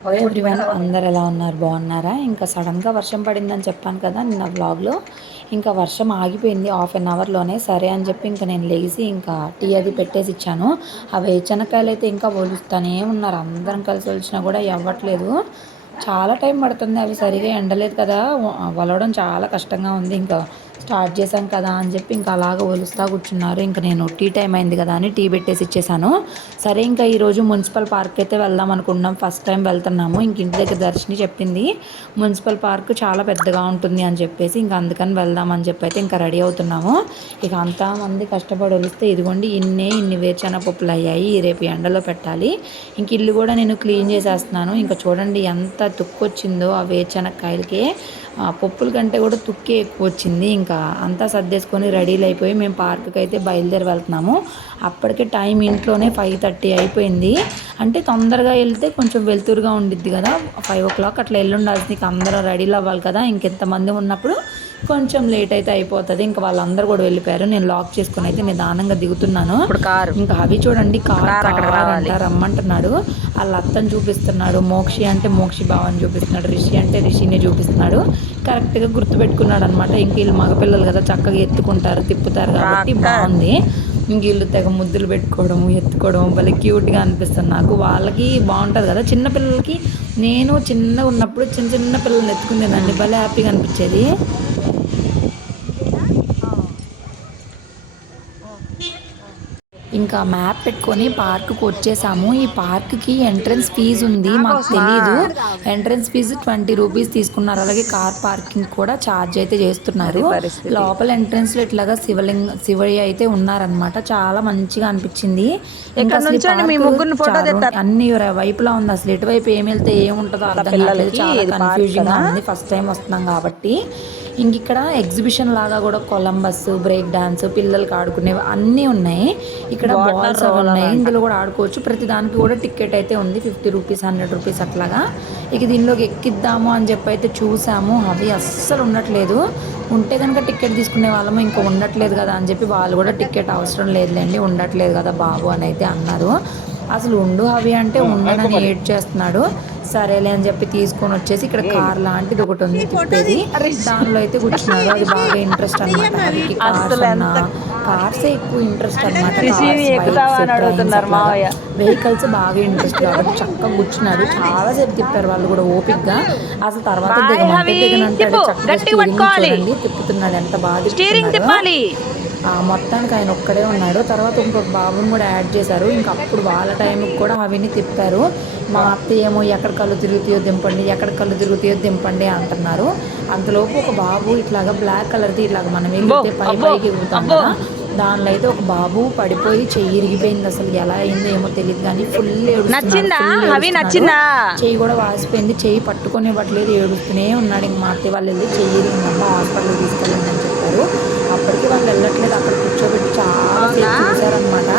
Hi everyone అందరు ఎలా ఉన్నారు? బాగున్నారా? ఇంకా సడన్గా వర్షం పడిందని చెప్పాను కదా నిన్న వ్లాగ్లో ఇంకా వర్షం ఆగిపోయింది హాఫ్ అన్ అవర్లోనే సరే అని చెప్పి ఇంకా నేను లేచి ఇంకా టీ అది పెట్టేసి ఇచ్చాను. ఆ వేచనకాయలు అయితే ఇంకా ఒలుస్తూనే ఉన్నారు. అందరం కలిసి ఒలిచినా కూడా ఇవ్వట్లేదు. చాలా టైం పడుతుంది. అవి సరిగా ఎండలేదు కదా. వలవడం చాలా కష్టంగా ఉంది ఇంకా. స్టార్ట్ చేశాం కదా అని చెప్పి ఇంకా అలాగ ఒలుస్తా కూర్చున్నారు. ఇంకా నేను టీ టైం అయింది కదా అని టీ పెట్టేసి ఇచ్చేసాను సరే ఇంకా ఈరోజు మున్సిపల్ పార్క్ అయితే వెళ్దాం అనుకున్నాం ఫస్ట్ టైం వెళ్తున్నాము. ఇంక ఇంటి దగ్గర దర్శిని చెప్పింది. మున్సిపల్ పార్క్ చాలా పెద్దగా ఉంటుంది అని చెప్పేసి ఇంకా అందుకని వెళ్దాం అని చెప్పి అయితే ఇంకా రెడీ అవుతున్నాము. ఇక అంతమంది కష్టపడి ఒలిస్తే ఇదిగోండి ఇన్నే ఇన్ని వేరుచెన పప్పులు అయ్యాయి రేపు ఎండలో పెట్టాలి. ఇంక ఇల్లు కూడా నేను క్లీన్ చేసేస్తున్నాను. ఇంకా చూడండి ఎంత తుక్కొచ్చిందో ఆ వేరుచెనక్కాయలకి పప్పుల కంటే కూడా తుక్కే ఎక్కువ వచ్చింది. ఇంకా అంతా సర్దేసుకొని రెడీలు అయిపోయి మేము పార్క్కి అయితే బయలుదేరి వెళ్తున్నాము. అప్పటికే టైం ఇంట్లోనే ఫైవ్ థర్టీ అయిపోయింది. అంటే తొందరగా వెళ్తే కొంచెం వెలుతురుగా ఉండిద్ది కదా. ఫైవ్ ఓ క్లాక్ అట్లా వెళ్ళుండాల్సింది ఇంక అందరూ రెడీలు అవ్వాలి కదా. ఇంకెంతమంది ఉన్నప్పుడు కొంచెం లేట్ అయితే అయిపోతుంది. ఇంకా వాళ్ళందరూ కూడా వెళ్ళిపోయారు. నేను లాక్ చేసుకుని అయితే నిదానంగా దిగుతున్నాను. ఇంకా అవి చూడండి కార్ కార్ అంట రమ్మంటున్నాడు. వాళ్ళ అత్తని చూపిస్తున్నాడు. మోక్షి అంటే మోక్షి బావని చూపిస్తున్నాడు. రిషి అంటే రిషిని చూపిస్తున్నాడు. కరెక్ట్గా గుర్తుపెట్టుకున్నాడు అనమాట ఇంక వీళ్ళు మగపిల్లలు కదా చక్కగా ఎత్తుకుంటారు తిప్పుతారు కాబట్టి బాగుంది. ఇంక వీళ్ళు తెగ ముద్దులు పెట్టుకోవడం ఎత్తుకోవడం భలే క్యూట్గా అనిపిస్తుంది నాకు. వాళ్ళకి బాగుంటుంది కదా. చిన్న పిల్లలకి నేను చిన్నగా ఉన్నప్పుడు చిన్న చిన్న పిల్లల్ని ఎత్తుకునేదాన్ని. భలే హ్యాపీగా అనిపించేది. ఇంకా మ్యాప్ పెట్టుకొని పార్క్కి వచ్చేసాము. ఈ పార్క్కి ఎంట్రన్స్ ఫీజు ఉంది మాకు తెలీదు. ఎంట్రన్స్ ఫీజు ట్వంటీ రూపీస్ తీసుకున్నారు. అలాగే కార్ పార్కింగ్ కూడా ఛార్జ్ అయితే చేస్తున్నారు. లోపల ఎంట్రన్స్లో ఇట్లాగా శివలింగ శివయ్య అయితే ఉన్నారనమాట చాలా మంచిగా అనిపించింది. ఇంకా అన్ని వైపులా ఉంది. అసలు ఎటువైపు ఏమి వెళ్తే ఏముంటుందో అర్థం కాలేదు చాలా కన్ఫ్యూజింగ్ ఉంది. ఫస్ట్ టైం వస్తున్నాం కాబట్టి. ఇంక ఇక్కడ ఎగ్జిబిషన్ లాగా కూడా కొలంబస్ బ్రేక్ డాన్స్ పిల్లలకి ఆడుకునేవి అన్నీ ఉన్నాయి. ఇక్కడ బాల్స్ అవి ఉన్నాయి. ఇందులో కూడా ఆడుకోవచ్చు. ప్రతి దానికి కూడా టికెట్ అయితే ఉంది. ఫిఫ్టీ రూపీస్ హండ్రెడ్ రూపీస్ అట్లాగా. ఇక దీనిలోకి ఎక్కిద్దాము అని చెప్పి అయితే చూసాము. అవి అస్సలు ఉండట్లేదు. ఉంటే కనుక టికెట్ తీసుకునే వాళ్ళము ఇంకా ఉండట్లేదు కదా అని చెప్పి వాళ్ళు కూడా టికెట్ అవసరం లేదులేండి. ఉండట్లేదు కదా బాబు అని అయితే అన్నారు. అసలు ఉండు అవి అంటే ఉండనని ఏడ్ చేస్తున్నాడు. సరేలే అని చెప్పి తీసుకొని వచ్చేసి ఇక్కడ కార్ లాంటిది ఒకటి ఉంది తిప్పేది. దానిలో అయితే కూర్చున్నాడు. అది బాగా ఇంట్రెస్ట్ అనమాట కార్స్ ఎక్కువ ఇంట్రెస్ట్ అనమాట వెహికల్స్ బాగా ఇంట్రెస్ట్ కాబట్టి చక్కగా కూర్చున్నాడు. చాలా సేపు తిప్పారు వాళ్ళు కూడా ఓపిక్గా అసలు తర్వాత దిగమంటే దిగనంటాడు. చక్కగా స్టీరింగ్ చూడండి. తిప్పుతున్నాడు ఎంత బాగా మొత్తానికి ఆయన ఒక్కడే ఉన్నాడు. తర్వాత ఇంకొక బాబుని కూడా యాడ్ చేశారు. ఇంకా అప్పుడు వాళ్ళ టైంకి కూడా అవన్నీ తిప్పారు. మా అత్త ఏమో ఎక్కడ కళ్ళు తిరుగుతాయో దింపండి ఎక్కడ కళ్ళు తిరుగుతాయో దింపండి అంటున్నారు. అంతలోపు ఒక బాబు ఇట్లాగా బ్లాక్ కలర్ది ఇట్లాగ మనం వెళ్తే పై పైకి ఎగురుతాం కదా దానిలో అయితే ఒక బాబు పడిపోయి చెయ్యి ఇరిగిపోయింది అసలు. ఎలా అయిందో ఏమో తెలియదు కానీ ఫుల్ నచ్చిందా? చెయ్యి కూడా వాసిపోయింది. చెయ్యి పట్టుకొని ఇవ్వట్లేదు ఏడుస్తూనే ఉన్నాడు. ఇంక మా అత్తయ్య వాళ్ళు వెళ్ళి చెయ్యి ఇరిగిందమ్మా హాస్పిటల్ తీసుకెళ్ళండి అని చెప్పారు. అప్పటికి వాళ్ళు వెళ్ళట్లేదు. అక్కడ కూర్చోబెట్టి చాలా చూసారనమాట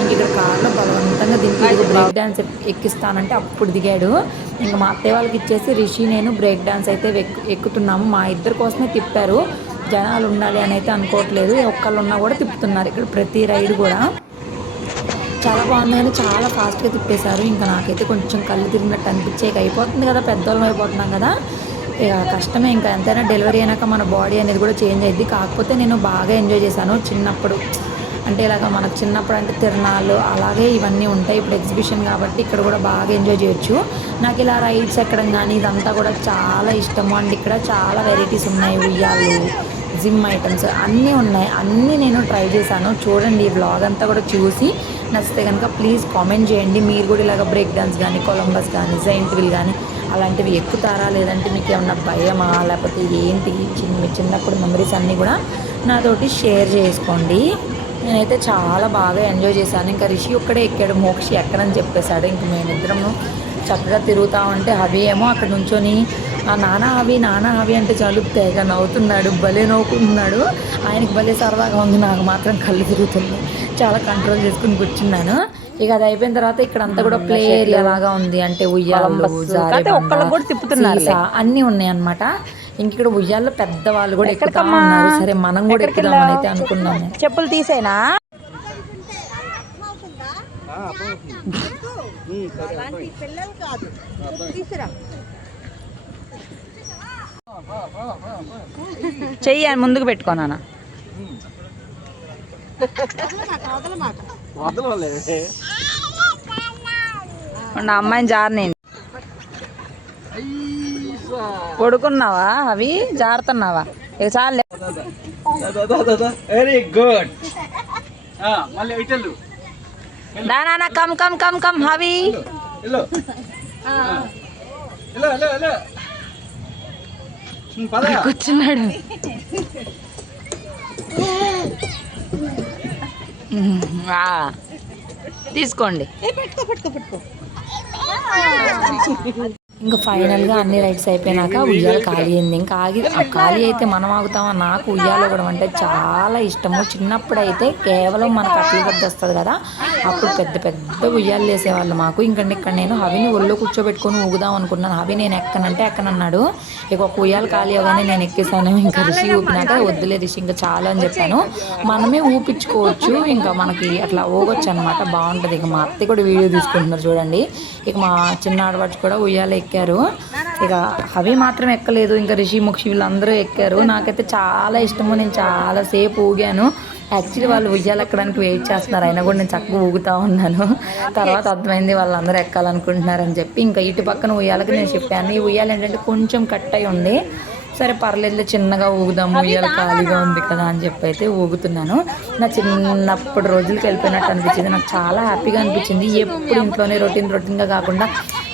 ఇంక ఇక్కడ కార్లో బలవంతంగా దింపి బ్రేక్ డాన్స్ ఎక్కిస్తానంటే అప్పుడు దిగాడు. ఇంకా మా అత్తయ్య వాళ్ళకి ఇచ్చేసి రిషి నేను బ్రేక్ డాన్స్ అయితే ఎక్కు ఎక్కుతున్నాము. మా ఇద్దరి కోసమే తిప్పారు. జనాలు ఉండాలి అని అయితే అనుకోవట్లేదు. ఒక్కళ్ళు ఉన్నా కూడా తిప్పుతున్నారు ఇక్కడ ప్రతి రైడ్ కూడా. చాలా బాగుంది కానీ చాలా ఫాస్ట్గా తిప్పేశారు. ఇంకా నాకైతే కొంచెం కళ్ళు తిరిగినట్టు అనిపించే ఇక అయిపోతుంది కదా. పెద్దవాళ్ళం అయిపోతున్నాం కదా. ఇక కష్టమే ఇంకా. ఎంతైనా డెలివరీ అయినాక మన బాడీ అనేది కూడా చేంజ్ అయింది కాకపోతే నేను బాగా ఎంజాయ్ చేశాను చిన్నప్పుడు. అంటే ఇలాగ మనకు చిన్నప్పుడు అంటే తిరణాలు అలాగే ఇవన్నీ ఉంటాయి. ఇప్పుడు ఎగ్జిబిషన్ కాబట్టి ఇక్కడ కూడా బాగా ఎంజాయ్ చేయొచ్చు. నాకు ఇలా రైడ్స్ ఎక్కడం కానీ ఇదంతా కూడా చాలా ఇష్టము. అండ్ ఇక్కడ చాలా వెరైటీస్ ఉన్నాయి. ఉయ్యాలు జిమ్ ఐటమ్స్ అన్నీ ఉన్నాయి. అన్నీ నేను ట్రై చేశాను. చూడండి ఈ బ్లాగ్ అంతా కూడా చూసి నచ్చితే కనుక ప్లీజ్ కామెంట్ చేయండి. మీరు కూడా ఇలాగ బ్రేక్ డాన్స్ కానీ కొలంబస్ కానీ జైంట్ కానీ అలాంటివి ఎక్కుతారా లేదంటే మీకు ఏమన్నా భయమా? లేకపోతే ఏంటి? చిన్న చిన్నప్పుడు మెమరీస్ అన్నీ కూడా నాతోటి షేర్ చేసుకోండి. నేనైతే చాలా బాగా ఎంజాయ్ చేశాను. ఇంకా రిషి ఒక్కడే ఎక్కాడు మోక్షి ఎక్కడని చెప్పేశాడు. ఇంక మేమిద్దరము చక్కగా తిరుగుతా ఉంటే హవి ఏమో అక్కడ నుంచొని ఆ నానా హవి నానా హవి అంటే చాలు తెగ నవ్వుతున్నాడు భలే నవ్వుకుంటున్నాడు. ఆయనకి భలే సరదాగా ఉంది నాకు మాత్రం కళ్ళు తిరుగుతుంది చాలా కంట్రోల్ చేసుకుని కూర్చున్నాను. ఇక అది అయిపోయిన తర్వాత ఇక్కడ అంతా కూడా ప్లే ఏరియా లాగా ఉంది. అంటే ఉయ్యాలు. అన్నీ ఉన్నాయి అనమాట ఇంక ఇక్కడ ఉయ్యాల్లో పెద్దవాళ్ళు కూడా ఎక్కుతా ఉన్నారు. సరే మనం కూడా ఎక్కుదామని అయితే అనుకున్నాము చెప్పులు తీసేనా? అలాంటి పిల్లలు కాదు. తీసురా. చెయ్యి అని ముందుకు పెట్టుకోనా నా అమ్మాయిని జారని. పడుకున్నావా అవి? జారుతున్నావా? ఇక చాలే. వెరీ గుడ్ నానా కమ్ కమ్ కమ్ కమ్ హవి వెళ్ళు వెళ్ళు వెళ్ళు వెళ్ళు ఉమ్, పద కూర్చున్నాడు. తీసుకోండి. ఇంకా ఫైనల్గా అన్ని రైడ్స్ అయిపోయినాక ఉయ్యాల ఖాళీ అయింది. ఇంకా ఆగి ఆ ఖాళీ అయితే మనం ఆగుతామా? నాకు ఉయ్యాల కూడా అంటే చాలా ఇష్టము. చిన్నప్పుడు అయితే కేవలం మనకు అట్ల వద్ద వస్తుంది కదా. అప్పుడు పెద్ద పెద్ద ఉయ్యాలు వేసేవాళ్ళు మాకు. ఇంకండి ఇక్కడ నేను హవిని ఒళ్ళో కూర్చోబెట్టుకొని ఊగుదాం అనుకున్నాను. హవి నేను ఎక్కనంటే ఎక్కనన్నాడు. ఇక ఒక ఉయ్యాల ఖాళీ అవగానే నేను ఎక్కేసాను. ఇంకా రిషి ఊపినాక వద్దులే రిషి ఇంకా చాలా అని చెప్పాను. మనమే ఊపించుకోవచ్చు. ఇంకా మనకి అట్లా ఊగొచ్చు అనమాట బాగుంటుంది. ఇక మా అత్త కూడా వీడియో తీసుకుంటున్నారు చూడండి. ఇక మా చిన్న ఆడపడుచు కూడా ఉయ్యాలు ఎక్కారు. ఇక అవి మాత్రం ఎక్కలేదు. ఇంకా రిషి ముక్షి వీళ్ళందరూ ఎక్కారు. నాకైతే చాలా ఇష్టము. నేను చాలాసేపు ఊగాను. యాక్చువల్లీ వాళ్ళు ఉయ్యాలు ఎక్కడానికి వెయిట్ చేస్తున్నారు. అయినా కూడా నేను చక్కగా ఊగుతూ ఉన్నాను. తర్వాత అర్థమైంది వాళ్ళందరూ ఎక్కాలనుకుంటున్నారని చెప్పి ఇంకా ఇటు పక్కన ఉయ్యాలకి నేను చెప్పాను. ఈ ఉయ్యాలు ఏంటంటే కొంచెం కట్ అయి ఉంది. సరే పర్లేదు చిన్నగా ఊగుదాము ఉయ్యాల ఖాళీగా ఉంది కదా అని చెప్పి అయితే ఊగుతున్నాను. నా చిన్నప్పుడు రోజులకి వెళ్ళిపోయినట్టు అనిపించింది. నాకు చాలా హ్యాపీగా అనిపించింది. ఎప్పుడు ఇంట్లోనే రొటీన్ రొటీన్గా కాకుండా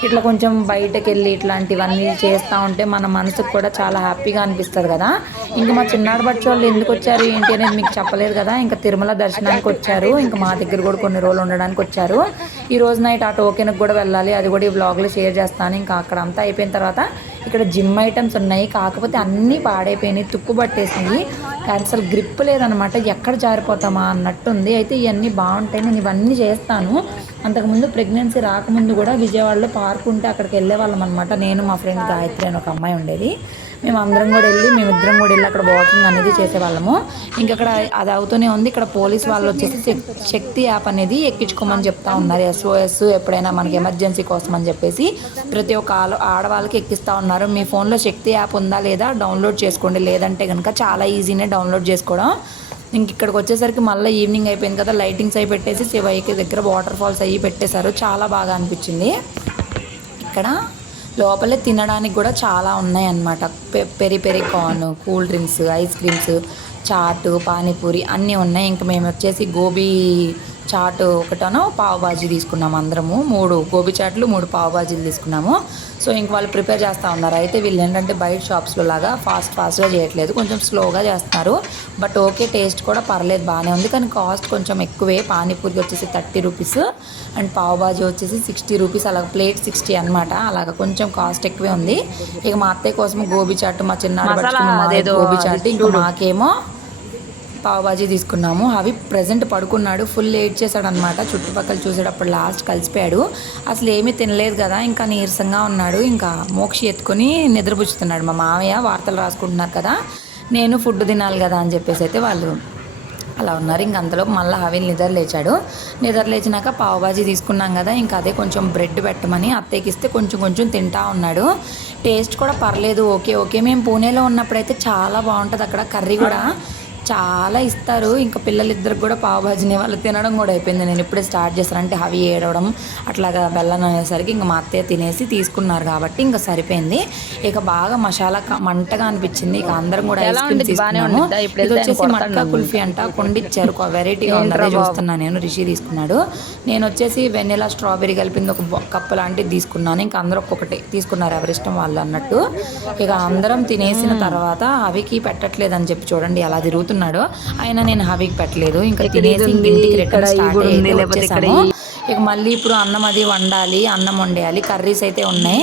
ఇట్లా కొంచెం బయటకు వెళ్ళి ఇట్లాంటివన్నీ చేస్తూ ఉంటే మన మనసుకు కూడా చాలా హ్యాపీగా అనిపిస్తుంది కదా. ఇంకా మా చిన్నాడు బట్టి వాళ్ళు ఎందుకు వచ్చారు ఏంటి అనేది మీకు చెప్పలేదు కదా. ఇంకా తిరుమల దర్శనానికి వచ్చారు. ఇంకా మా దగ్గర కూడా కొన్ని రోజులు ఉండడానికి వచ్చారు. ఈ రోజు నైట్ ఆ టోకెన్కి కూడా వెళ్ళాలి. అది కూడా ఈ బ్లాగ్లో షేర్ చేస్తాను. ఇంకా అక్కడ అంతా అయిపోయిన తర్వాత ఇక్కడ జిమ్ ఐటమ్స్ ఉన్నాయి. కాకపోతే అన్నీ పాడైపోయినాయి. తుక్కు పట్టేసినాయి. అసలు గ్రిప్ లేదనమాట. ఎక్కడ జారిపోతామా అన్నట్టుంది. అయితే ఇవన్నీ బాగుంటాయి. నేను ఇవన్నీ చేస్తాను. అంతకుముందు ప్రెగ్నెన్సీ రాకముందు కూడా విజయవాడలో పార్క్ ఉంటే అక్కడికి వెళ్ళేవాళ్ళం అనమాట నేను మా ఫ్రెండ్ గాయత్రి అని ఒక అమ్మాయి ఉండేది. మేము అందరం కూడా వెళ్ళి మేమిద్దరం కూడా వెళ్ళి అక్కడ వాకింగ్ అనేది చేసేవాళ్ళము. ఇంకా అక్కడ అది అవుతూనే ఉంది. ఇక్కడ పోలీస్ వాళ్ళు వచ్చేసి శక్తి యాప్ అనేది ఎక్కించుకోమని చెప్తా ఉన్నారు. ఎస్ఓఎస్ ఎప్పుడైనా మనకి ఎమర్జెన్సీ కోసం అని చెప్పేసి ప్రతి ఒక్క ఆడవాళ్ళకి ఎక్కిస్తూ ఉన్నారు. మీ ఫోన్లో శక్తి యాప్ ఉందా లేదా డౌన్లోడ్ చేసుకోండి. లేదంటే కనుక చాలా ఈజీనే డౌన్లోడ్ చేసుకోవడం. ఇంక ఇక్కడికి వచ్చేసరికి మళ్ళీ ఈవినింగ్ అయిపోయింది కదా లైటింగ్స్ అవి పెట్టేసి శివయ్యకి దగ్గర వాటర్ ఫాల్స్ అవి పెట్టేశారు. చాలా బాగా అనిపించింది. ఇక్కడ లోపలే తినడానికి కూడా చాలా ఉన్నాయి అన్నమాట పె peri peri corn cool drinks ice creams chaat panipuri అన్నీ ఉన్నాయి. ఇంకా మేము వచ్చేసి గోబీ చాట్ ఒకటనో పావు బాజీ తీసుకున్నాము అందరము. మూడు గోబీ చాట్లు మూడు పావు బాజీలు తీసుకున్నాము. సో ఇంక వాళ్ళు ప్రిపేర్ చేస్తూ ఉన్నారు. అయితే వీళ్ళు ఏంటంటే బయట షాప్స్లో లాగా ఫాస్ట్ ఫాస్ట్గా చేయట్లేదు. కొంచెం స్లోగా చేస్తున్నారు. బట్ ఓకే టేస్ట్ కూడా పర్లేదు బాగానే ఉంది. కానీ కాస్ట్ కొంచెం ఎక్కువే. పానీపూరికి వచ్చేసి thirty rupees and pav bhaji వచ్చేసి సిక్స్టీ రూపీస్. అలాగ ప్లేట్ సిక్స్టీ అనమాట అలాగ కొంచెం కాస్ట్ ఎక్కువే ఉంది. ఇక మా అత్తయ్య కోసం గోబీ చాట్ మా చిన్న గోబీ చాట్ ఇంకా. మాకేమో పావుబాజీ తీసుకున్నాము. అవి ప్రజెంట్ పడుకున్నాడు. ఫుల్ లేట్ చేశాడు అనమాట చుట్టుపక్కల చూసేటప్పుడు లాస్ట్ కలిసిపోయాడు. అసలు ఏమీ తినలేదు కదా. ఇంకా నీరసంగా ఉన్నాడు. ఇంకా మోక్షి ఎత్తుకొని నిద్రపుచ్చుతున్నాడు. మా మామయ్య వార్తలు రాసుకుంటున్నారు కదా. నేను ఫుడ్ తినాలి కదా అని చెప్పేసి అయితే వాళ్ళు అలా ఉన్నారు. ఇంక అంతలో మళ్ళీ హవిల్ నిద్ర లేచాడు. నిద్ర లేచినాక పావుబాజీ తీసుకున్నాం కదా. ఇంకా అదే కొంచెం బ్రెడ్ పెట్టమని అత్తయ్యకి ఇస్తే కొంచెం కొంచెం తింటా ఉన్నాడు. టేస్ట్ కూడా పర్లేదు. Okay okay. మేము పూణేలో ఉన్నప్పుడైతే చాలా బాగుంటుంది అక్కడ. కర్రీ కూడా చాలా ఇస్తారు. ఇంకా పిల్లలిద్దరికి కూడా పావుబాజీని వాళ్ళు తినడం కూడా అయిపోయింది. నేను ఇప్పుడే స్టార్ట్ చేస్తాను అంటే అవి ఏడవడం అట్లాగా బెల్లం అనేసరికి ఇంకా మా అత్తయ్య తినేసి తీసుకున్నారు కాబట్టి ఇంకా సరిపోయింది. ఇక బాగా మసాలా మంటగా అనిపించింది. ఇక అందరం కూడా ఐస్ క్రీమ్ తీసుకున్నాము. ఇది వచ్చేసి మట్కా కుల్ఫీ అంట. కొండిచ్చారు. వెరైటీగా ఉంది అదే చూస్తున్నా నేను. రిషి తీసుకున్నాడు. నేను వచ్చేసి వెన్నెలా స్ట్రాబెరీ కలిపింది ఒక కప్పు లాంటిది తీసుకున్నాను. ఇంకా అందరూ ఒక్కొక్కటి తీసుకున్నారు. ఎవరిష్టం వాళ్ళు అన్నట్టు. ఇక అందరం తినేసిన తర్వాత హవికి పెట్టట్లేదు అని చెప్పి చూడండి. అలా తిరుగుతున్నాడు అయినా నేను హవికి పెట్టలేదు. ఇంకా తినేసి ఇంక ఇంటికి రిటర్న్ స్టార్ట్ అయ్యి వచ్చేసాము. ఇక మళ్ళీ ఇప్పుడు అన్నం అది వండాలి అన్నం వండేయాలి కర్రీస్ అయితే ఉన్నాయి.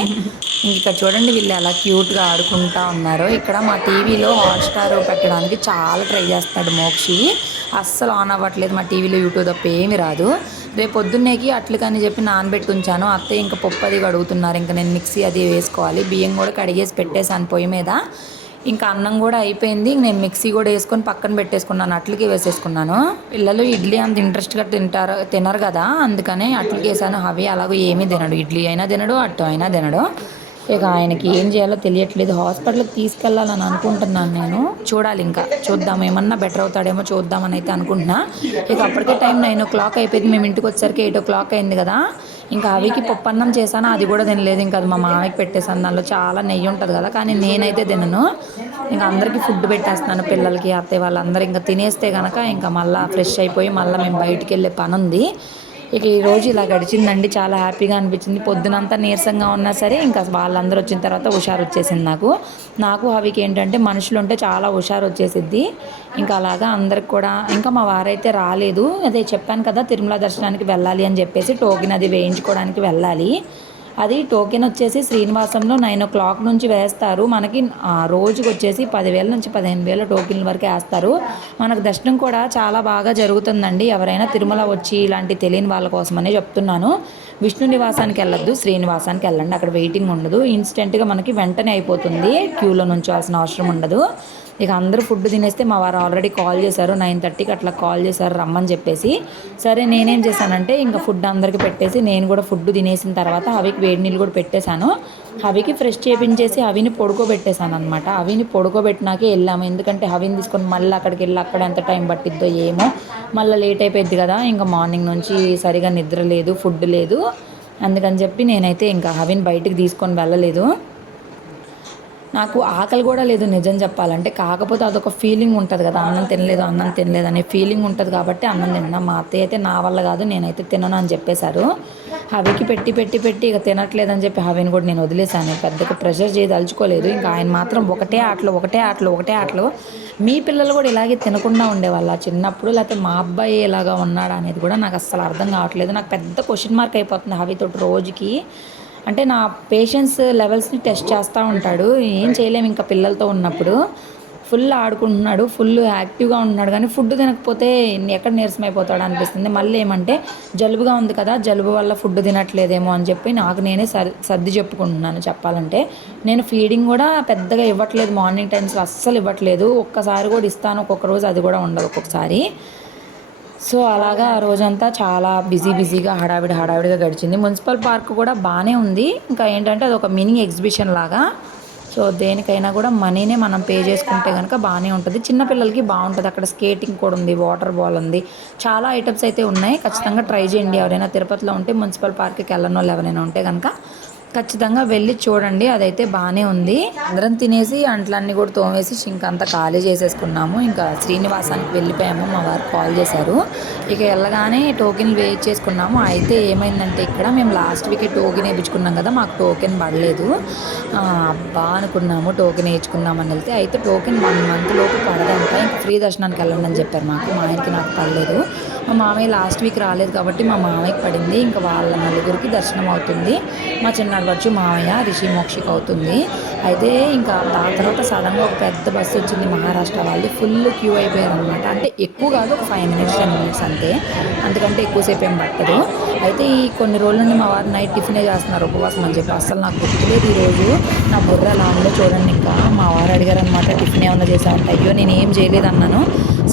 ఇంక ఇక్కడ చూడండి వీళ్ళు ఎలా క్యూట్గా ఆడుకుంటా ఉన్నారు. ఇక్కడ మా టీవీలో హాట్స్టార్ పెట్టడానికి చాలా ట్రై చేస్తున్నాడు మోక్షి. అస్సలు ఆన్ అవ్వట్లేదు మా టీవీలో యూట్యూబ్ తప్ప ఏమి రాదు. రేపు పొద్దున్నేకి అట్లు కానీ చెప్పి నానబెట్టి ఉంచాను అత్తయ్య ఇంకా పప్పు అది కడుగుతున్నారు. ఇంకా నేను మిక్సీ అది వేసుకోవాలి. బియ్యం కూడా కడిగేసి పెట్టేసాను పొయ్యి మీద. ఇంకా అన్నం కూడా అయిపోయింది. నేను మిక్సీ కూడా వేసుకొని పక్కన పెట్టేసుకున్నాను. అట్లకి వేసేసుకున్నాను. పిల్లలు ఇడ్లీ అంత ఇంట్రెస్ట్గా తింటారు తినరు కదా. అందుకనే అట్లకి వేసాను అవి అలాగో ఏమీ తినడు. ఇడ్లీ అయినా తినడు అట్టు అయినా తినడు. ఇక ఆయనకి ఏం చేయాలో తెలియట్లేదు. హాస్పిటల్కి తీసుకెళ్ళాలని అనుకుంటున్నాను నేను. చూడాలి ఇంకా. చూద్దాం ఏమన్నా బెటర్ అవుతాడేమో చూద్దామని అయితే అనుకుంటున్నా. ఇక అప్పటికే టైం నైన్ ఓ క్లాక్ అయిపోయింది. మేము ఇంటికి వచ్చేసరికి ఎయిట్ ఓ క్లాక్ అయింది కదా. ఇంకా అవికి పప్పన్నం చేశాను? అది కూడా తినలేదు. ఇంకా అది మా మామయ్యకి పెట్టేసాను దానిలో చాలా నెయ్యి ఉంటుంది కదా. కానీ నేనైతే తినను. ఇంకా అందరికీ ఫుడ్ పెట్టేస్తున్నాను పిల్లలకి అత్తయ్య వాళ్ళందరూ. ఇంకా తినేస్తే కనుక ఇంకా మళ్ళీ ఫ్రెష్ అయిపోయి మళ్ళీ మేము బయటికి వెళ్ళే పని ఉంది ఇక ఈ రోజు ఇలా గడిచిందండి. చాలా హ్యాపీగా అనిపించింది. పొద్దునంతా నీరసంగా ఉన్నా సరే ఇంకా వాళ్ళందరూ వచ్చిన తర్వాత హుషారు వచ్చేసింది నాకు. నాకు అవికి ఏంటంటే మనుషులు ఉంటే చాలా హుషారు వచ్చేసిద్ది. ఇంకా అలాగా అందరికి కూడా ఇంకా మా వారైతే రాలేదు. అదే చెప్పాను కదా తిరుమల దర్శనానికి వెళ్ళాలి అని చెప్పేసి టోకెన్ అది వేయించుకోవడానికి వెళ్ళాలి. అది టోకెన్ వచ్చేసి శ్రీనివాసంలో నైన్ ఓ క్లాక్ నుంచి వేస్తారు. మనకి రోజుకి వచ్చేసి పదివేల నుంచి పదిహేను వేల టోకెన్ల వరకు వేస్తారు. మనకు దర్శనం కూడా చాలా బాగా జరుగుతుందండి. ఎవరైనా తిరుమల వచ్చి ఇలాంటి తెలియని వాళ్ళ కోసమనే చెప్తున్నాను. విష్ణు నివాసానికి వెళ్ళొద్దు శ్రీనివాసానికి వెళ్ళండి. అక్కడ వెయిటింగ్ ఉండదు. ఇన్స్టెంట్గా మనకి వెంటనే అయిపోతుంది. క్యూలో నుంచోవాల్సిన అవసరం ఉండదు. ఇక అందరూ ఫుడ్ తినేస్తే మా వారు ఆల్రెడీ కాల్ చేశారు నైన్ థర్టీకి అట్లా కాల్ చేశారు రమ్మని చెప్పేసి. సరే నేనేం చేశానంటే ఇంకా ఫుడ్ అందరికి పెట్టేసి నేను కూడా ఫుడ్ తినేసిన తర్వాత హవికి వేడి నీళ్ళు కూడా పెట్టేశాను. హవికి ఫ్రెష్ చేపించేసి హవిని పొడుకోబెట్టేశాను అనమాట హవిని పడుకోబెట్టినాకే వెళ్ళాము. ఎందుకంటే హవిని తీసుకొని మళ్ళీ అక్కడికి వెళ్ళి అక్కడ ఎంత టైం పట్టిద్దో ఏమో. మళ్ళీ లేట్ అయిపోయింది కదా ఇంకా మార్నింగ్ నుంచి సరిగా నిద్ర లేదు ఫుడ్ లేదు. అందుకని చెప్పి నేనైతే ఇంకా హవిని బయటికి తీసుకొని వెళ్ళలేదు. నాకు ఆకలి కూడా లేదు నిజం చెప్పాలంటే. కాకపోతే అదొక ఫీలింగ్ ఉంటుంది కదా అన్నం తినలేదు అన్నం తినలేదు అనే ఫీలింగ్ ఉంటుంది కాబట్టి అన్నం తిన్నా. మా అత్తయ్య అయితే నా వల్ల కాదు నేనైతే తినను అని చెప్పేశారు. హవికి పెట్టి పెట్టి పెట్టి ఇక తినట్లేదని చెప్పి హవిని కూడా నేను వదిలేశాను. పెద్దగా ప్రెషర్ చేయదలుచుకోలేదు ఇంకా ఆయన మాత్రం ఒకటే ఆటలు ఒకటే ఆటలు ఒకటే ఆటలు. మీ పిల్లలు కూడా ఇలాగే తినకుండా ఉండేవాళ్ళ చిన్నప్పుడు? లేకపోతే మా అబ్బాయి ఇలాగా ఉన్నాడా అనేది కూడా నాకు అస్సలు అర్థం కావట్లేదు. నాకు పెద్ద క్వశ్చన్ మార్క్ అయిపోతుంది హవితోటి రోజుకి. అంటే నా పేషెన్స్ లెవెల్స్ని టెస్ట్ చేస్తూ ఉంటాడు. ఏం చేయలేము ఇంకా పిల్లలతో ఉన్నప్పుడు. ఫుల్ ఆడుకుంటున్నాడు ఫుల్ యాక్టివ్గా ఉంటున్నాడు కానీ ఫుడ్ తినకపోతే ఎక్కడ నీరసం అయిపోతాడు అనిపిస్తుంది. మళ్ళీ ఏమంటే జలుబుగా ఉంది కదా జలుబు వల్ల ఫుడ్ తినట్లేదేమో అని చెప్పి నాకు నేనే సర్ సర్ది చెప్పుకుంటున్నాను చెప్పాలంటే. నేను ఫీడింగ్ కూడా పెద్దగా ఇవ్వట్లేదు. మార్నింగ్ టైమ్స్లో అస్సలు ఇవ్వట్లేదు. ఒక్కసారి కూడా ఇస్తాను. ఒక్కొక్క రోజు అది కూడా ఉండదు ఒక్కొక్కసారి. సో అలాగా ఆ రోజంతా చాలా బిజీ బిజీగా హడావిడి హడావిడిగా గడిచింది. మున్సిపల్ పార్క్ కూడా బాగానే ఉంది. ఇంకా ఏంటంటే అది ఒక మినీ ఎగ్జిబిషన్ లాగా. సో దేనికైనా కూడా మనీనే మనం పే చేసుకుంటే కనుక బాగానే ఉంటుంది. చిన్నపిల్లలకి బాగుంటుంది అక్కడ స్కేటింగ్ కూడా ఉంది వాటర్ బాల్ ఉంది. చాలా ఐటమ్స్ అయితే ఉన్నాయి. ఖచ్చితంగా ట్రై చేయండి ఎవరైనా తిరుపతిలో ఉంటే మున్సిపల్ పార్క్కి వెళ్ళని వాళ్ళు ఎవరైనా ఉంటే కనుక ఖచ్చితంగా వెళ్ళి చూడండి అదైతే బాగానే ఉంది. అందరం తినేసి అంట్లన్నీ కూడా తోమేసి సింక్ అంతా ఖాళీ చేసేసుకున్నాము. ఇంకా శ్రీనివాసానికి వెళ్ళిపోయాము మా వారు కాల్ చేశారు. ఇక వెళ్ళగానే టోకెన్ వెయిట్ చేసుకున్నాము. అయితే ఏమైందంటే ఇక్కడ మేము లాస్ట్ వీక్ టోకెన్ వేయించుకున్నాం కదా మాకు టోకెన్ పడలేదు. ఆ, అబ్బా అనుకున్నాము టోకెన్ వేయించుకుందామని వెళ్తే. అయితే టోకెన్ వన్ మంత్ లోపు పడదంట. ఇంకా ఫ్రీ దర్శనానికి వెళ్ళండి అని చెప్పారు మాకు. మా ఆయనకి నాకు పడలేదు. మా మామయ్య లాస్ట్ వీక్ రాలేదు కాబట్టి మా మామయ్యకి పడింది. ఇంకా వాళ్ళ నలుగురికి దర్శనం అవుతుంది. మా చిన్నాడు వచ్చు మామయ్య రిషి మోక్షికి అవుతుంది. అయితే ఇంకా ఆ తర్వాత సడన్గా ఒక పెద్ద బస్సు వచ్చింది మహారాష్ట్ర వాళ్ళది. ఫుల్ క్యూ అయిపోయారు అనమాట అంటే ఎక్కువ కాదు ఒక ఫైవ్ మినిట్స్ టెన్ మినిట్స్ అంతే. అందుకంటే ఎక్కువసేపు ఏం పట్టదు. అయితే ఈ కొన్ని రోజుల నుండి మా వారు నైట్ టిఫినే చేస్తున్నారు ఉపవాసం అని చెప్పి. అసలు నాకు గుర్తులేదు ఈరోజు నా బుర్ర ఎలా ఉందో చూడండి ఇంకా. మా వారు అడిగారు అనమాట టిఫిన్ ఏమన్నా చేశారంటే అయ్యో నేను ఏం చేయలేదు అన్నాను.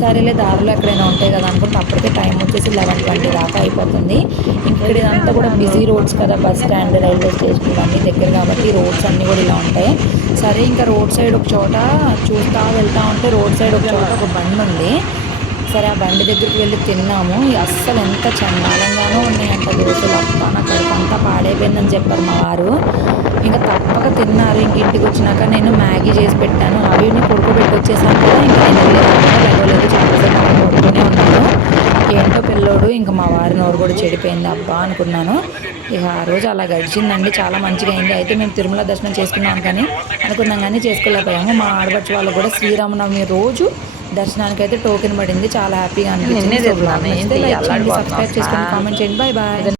సరేలే దారిలో ఎక్కడైనా ఉంటాయి కదా అనుకుంటే అప్పటికే టైం వచ్చేసి లెవెన్ ట్వంటీ దాకా అయిపోతుంది. ఇక్కడ ఇదంతా కూడా బిజీ రోడ్స్ కదా బస్ స్టాండ్ రైల్వే స్టేషన్ ఇవన్నీ దగ్గర కాబట్టి రోడ్స్ అన్నీ కూడా ఇలా ఉంటాయి. సరే ఇంకా రోడ్ సైడ్ ఒక చోట చూస్తా వెళ్తా ఉంటే రోడ్ సైడ్ ఒక చోట ఒక బండి ఉంది. సరే ఆ బండి దగ్గరికి వెళ్ళి తిన్నాము. అస్సలు ఎంత చండాలంగానో ఉన్నాయంట దోశలు అబ్బా నా కడుపంతా పాడైపోయిందని చెప్పారు మా వారు. ఇంకా తప్పక తిన్నారు. ఇంక ఇంటికి వచ్చినాక నేను మ్యాగీ చేసి పెట్టాను. అవి కొడుకోబెట్టి వచ్చేసాను కదా. ఇంకా నేను వెళ్ళలేదు. చాలాసేపు ఉన్నాను. ఏంటో పిల్లోడు ఇంకా మా వారి నోరు కూడా చెడిపోయింది. అబ్బా అనుకున్నాను. ఇక ఆ రోజు అలా గడిచిందండి. చాలా మంచిగా అయింది. అయితే మేము తిరుమల దర్శనం చేసుకున్నాం కానీ అనుకున్నాం కానీ చేసుకోలేకపోయాము. మా ఆడపడుచు వాళ్ళు కూడా శ్రీరామనవమి రోజు దర్శనానికి అయితే టోకెన్ పడింది. చాలా హ్యాపీగా అనిపించింది? సబ్స్క్రైబ్ చేసుకొని కామెంట్ చేయండి. Bye bye